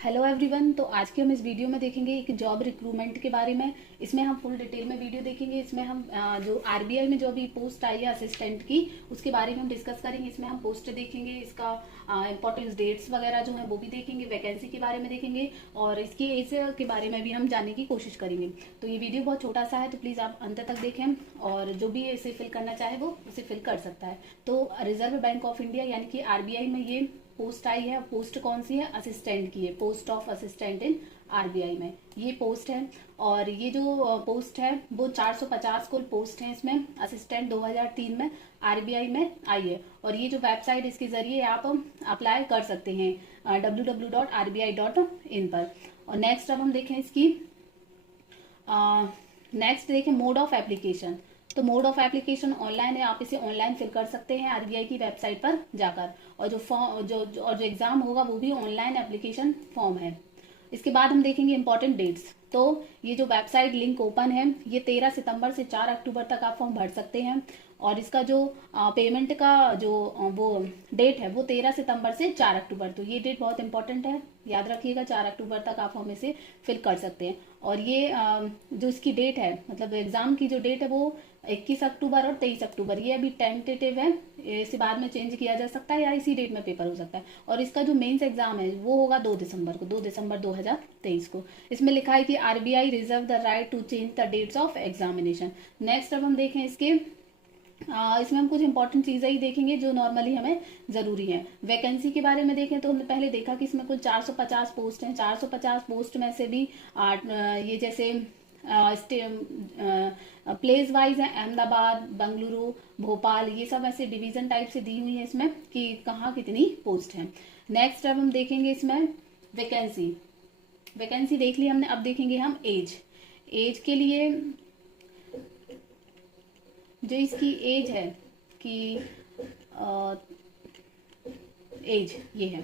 Hello everyone. तो आज के हम इस वीडियो में देखेंगे एक जॉब रिक्रूटमेंट के बारे में। इसमें हम फुल डिटेल में वीडियो देखेंगे। इसमें हम जो आरबीआई में जो अभी पोस्ट आई है असिस्टेंट की, उसके बारे में हम डिस्कस करेंगे। इसमें हम पोस्ट देखेंगे, इसका इंपॉर्टेंट डेट्स वगैरह जो है वो भी देखेंगे, वैकेंसी के बारे में देखेंगे और इसकी एज के बारे में भी हम जानने की कोशिश करेंगे। तो ये वीडियो बहुत छोटा सा है, तो प्लीज़ आप अंत तक देखें और जो भी इसे फिल करना चाहे वो उसे फिल कर सकता है। तो रिजर्व बैंक ऑफ इंडिया यानी कि आरबीआई में ये पोस्ट आई है। पोस्ट कौन सी है? असिस्टेंट की है, post of assistant in RBI में ये पोस्ट है। और ये जो पोस्ट है वो 450 कुल पोस्ट है इसमें। असिस्टेंट 2003 में आरबीआई में आई है और ये जो वेबसाइट इसके जरिए आप अप्लाई कर सकते हैं www.rbi.in पर। और नेक्स्ट अब हम देखें इसकी नेक्स्ट देखें मोड ऑफ एप्लीकेशन। तो मोड ऑफ एप्लीकेशन ऑनलाइन है, आप इसे ऑनलाइन फिल कर सकते हैं आरबीआई की वेबसाइट पर जाकर। और जो फॉर्म जो एग्जाम होगा वो भी ऑनलाइन एप्लीकेशन फॉर्म है। इसके बाद हम देखेंगे इंपॉर्टेंट डेट्स। तो ये जो वेबसाइट लिंक ओपन है ये 13 सितंबर से 4 अक्टूबर तक आप फॉर्म भर सकते हैं। और इसका जो पेमेंट का जो वो डेट है वो 13 सितंबर से 4 अक्टूबर। तो ये डेट बहुत इंपॉर्टेंट है, याद रखिएगा। 4 अक्टूबर तक आप फॉर्म इसे फिल कर सकते हैं। और ये जो इसकी डेट है, मतलब एग्जाम की जो डेट है वो 21 अक्टूबर और 23 अक्टूबर, ये अभी टेंटेटिव है। इसे बाद में चेंज किया जा सकता है या इसी डेट में पेपर हो सकता है। और इसका जो मेंस एग्जाम है वो होगा 2 दिसंबर को, 2 दिसंबर 2023 को। इसमें लिखा है कि RBI reserve the right to change the dates of examination. Next अब हम देखें इसके इसमें हम कुछ इंपॉर्टेंट चीजें ही देखेंगे जो नॉर्मली हमें जरूरी है। वैकेंसी के बारे में देखें तो हमने पहले देखा कि इसमें कुल 450 पोस्ट हैं। 450 पोस्ट में से भी ये जैसे प्लेस वाइज है, अहमदाबाद, बेंगलुरु, भोपाल, ये सब ऐसे डिवीजन टाइप से दी हुई है इसमें कि कहाँ कितनी पोस्ट है। नेक्स्ट अब हम देखेंगे इसमें वैकेंसी। वैकेंसी देख ली हमने, अब देखेंगे हम एज। एज के लिए जो इसकी एज है कि एज ये है,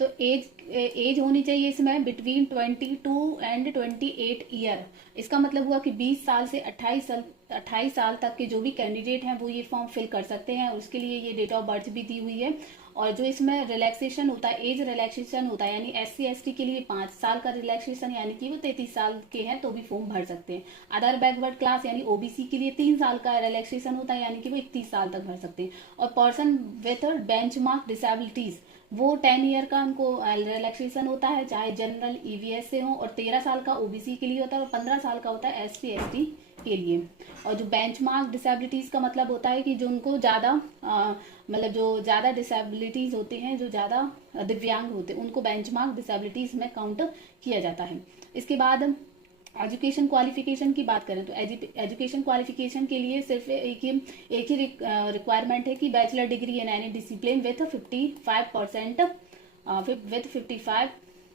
तो एज होनी चाहिए इसमें बिटवीन 22 एंड 28 ईयर। इसका मतलब हुआ कि 20 साल से 28 साल तक के जो भी कैंडिडेट हैं वो ये फॉर्म फिल कर सकते हैं। उसके लिए ये डेट ऑफ बर्थ भी दी हुई है। और जो इसमें रिलैक्सेशन होता है, एज रिलैक्सेशन होता है, यानी SC ST के लिए 5 साल का रिलैक्सेशन, यानी कि वो 33 साल के हैं तो भी फॉर्म भर सकते हैं। अदर बैकवर्ड क्लास यानी OBC के लिए 3 साल का रिलैक्सेशन होता है, यानी कि वो 31 साल तक भर सकते हैं। और पर्सन विथ बेंचमार्क डिसेबिलिटीज वो 10 ईयर का उनको रिलैक्सेशन होता है, चाहे जनरल EVS से हो। और 13 साल का OBC के लिए होता है और 15 साल का होता है SC ST के लिए। और जो बेंचमार्क डिसेबिलिटीज का मतलब होता है कि जो उनको ज्यादा मतलब जो ज्यादा डिसेबिलिटीज होते हैं, जो ज्यादा दिव्यांग होते हैं, उनको बेंचमार्क डिसेबिलिटीज में काउंट किया जाता है। इसके बाद एजुकेशन क्वालिफिकेशन की बात करें तो एजुकेशन क्वालिफिकेशन के लिए सिर्फ एक ही रिक्वायरमेंट है कि bachelor degree in any discipline with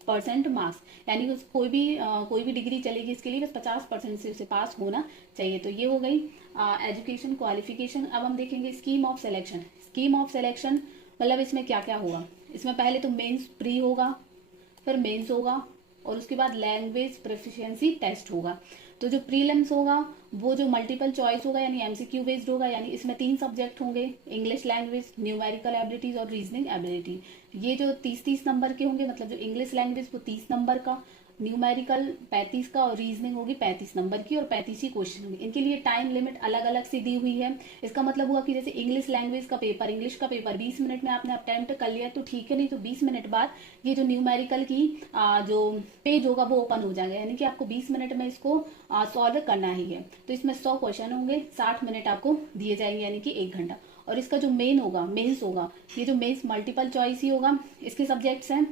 55% marks, यानी कोई भी डिग्री चलेगी इसके लिए, बस 50% से उसे पास होना चाहिए। तो ये हो गई एजुकेशन क्वालिफिकेशन। अब हम देखेंगे scheme of selection. Scheme of selection मतलब इसमें क्या क्या होगा। इसमें पहले तो मेंस प्री होगा, फिर मेंस होगा और उसके बाद लैंग्वेज प्रोफिशिएंसी टेस्ट होगा। तो जो प्रीलिम्स होगा वो जो मल्टीपल चॉइस होगा यानी MCQ बेस्ड होगा, यानी इसमें 3 सब्जेक्ट होंगे, इंग्लिश लैंग्वेज, न्यूमेरिकल एबिलिटीज और रीजनिंग एबिलिटी। ये जो 30-30 नंबर के होंगे, मतलब जो इंग्लिश लैंग्वेज वो 30 नंबर का, न्यूमेरिकल 35 का और रीजनिंग होगी 35 नंबर की और 35 ही क्वेश्चन होंगे। इनके लिए टाइम लिमिट अलग अलग से दी हुई है। इसका मतलब हुआ कि जैसे इंग्लिश लैंग्वेज का पेपर, इंग्लिश का पेपर 20 मिनट में आपने अटेम्प्ट कर लिया तो ठीक है, नहीं तो 20 मिनट बाद ये जो न्यूमेरिकल की जो पेज होगा वो ओपन हो जाएगा, यानी कि आपको 20 मिनट में इसको सॉल्व करना ही है। तो इसमें 100 क्वेश्चन होंगे, 60 मिनट आपको दिए जाएंगे, यानी कि 1 घंटा। और इसका जो मेन होगा, मेंस होगा, ये जो मेंस मल्टीपल चॉइस ही होगा। इसके सब्जेक्ट्स हैं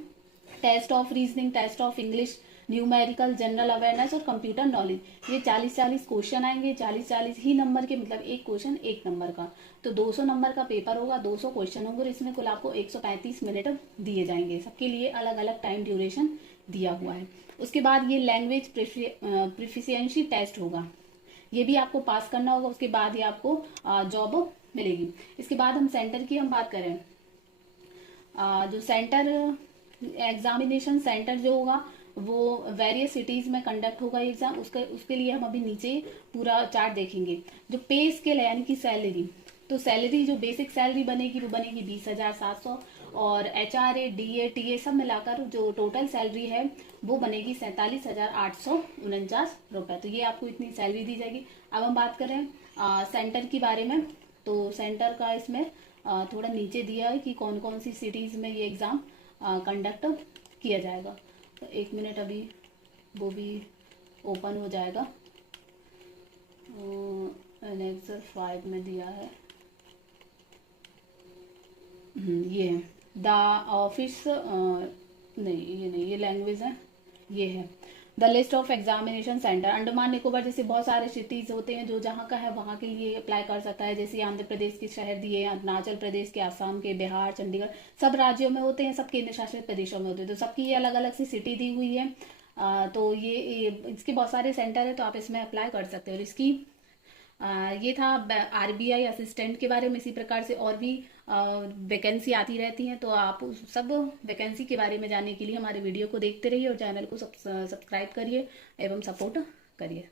test of reasoning, test of English, numerical, general awareness और कंप्यूटर नॉलेज। ये 40-40 क्वेश्चन आएंगे, 40-40 ही नंबर के, मतलब एक क्वेश्चन 1 नंबर का। तो 200 नंबर का पेपर होगा, 200 क्वेश्चन होंगे और इसमें कुल आपको 135 मिनट दिए जाएंगे। सबके लिए अलग अलग टाइम ड्यूरेशन दिया हुआ है। उसके बाद ये लैंग्वेज प्रोफिशिएंसी टेस्ट होगा, ये भी आपको पास करना होगा, उसके बाद ही आपको जॉब मिलेगी। इसके बाद हम सेंटर की हम बात करें, जो सेंटर एग्जामिनेशन सेंटर जो होगा वो वेरियस सिटीज में कंडक्ट होगा एग्जाम। उसके लिए हम अभी नीचे पूरा चार्ट देखेंगे। जो पे स्केल है यानी कि सैलरी, तो सैलरी जो बेसिक सैलरी बनेगी वो बनेगी 20,700 और HRA DA TA सब मिलाकर जो टोटल सैलरी है वो बनेगी 47,849 रुपये। तो ये आपको इतनी सैलरी दी जाएगी। अब हम बात करें सेंटर के बारे में, तो सेंटर का इसमें थोड़ा नीचे दिया है कि कौन कौन सी सिटीज़ में ये एग्ज़ाम कंडक्ट किया जाएगा। तो 1 मिनट, अभी वो भी ओपन हो जाएगा। एनेक्स 5 में दिया है, ये है द ऑफिस, नहीं ये नहीं, ये लैंग्वेज है, ये है the list of examination centre. Andaman Nicobar जैसे बहुत सारे सिटीज़ होते हैं जो जहाँ का है वहाँ के लिए अप्लाई कर सकता है। जैसे आंध्र प्रदेश के शहर दिए, अरुणाचल प्रदेश के, आसाम के, बिहार, चंडीगढ़, सब राज्यों में होते हैं, सब केंद्र शासित प्रदेशों में होते हैं। तो सबकी ये अलग अलग सी सिटी दी हुई है। तो ये इसके बहुत सारे सेंटर है, तो आप इसमें अप्लाई कर सकते हो। और इसकी ये था RBI असिस्टेंट के बारे में। इसी प्रकार से और भी वैकेंसी आती रहती हैं, तो आप सब वैकेंसी के बारे में जानने के लिए हमारे वीडियो को देखते रहिए और चैनल को सब्सक्राइब करिए एवं सपोर्ट करिए।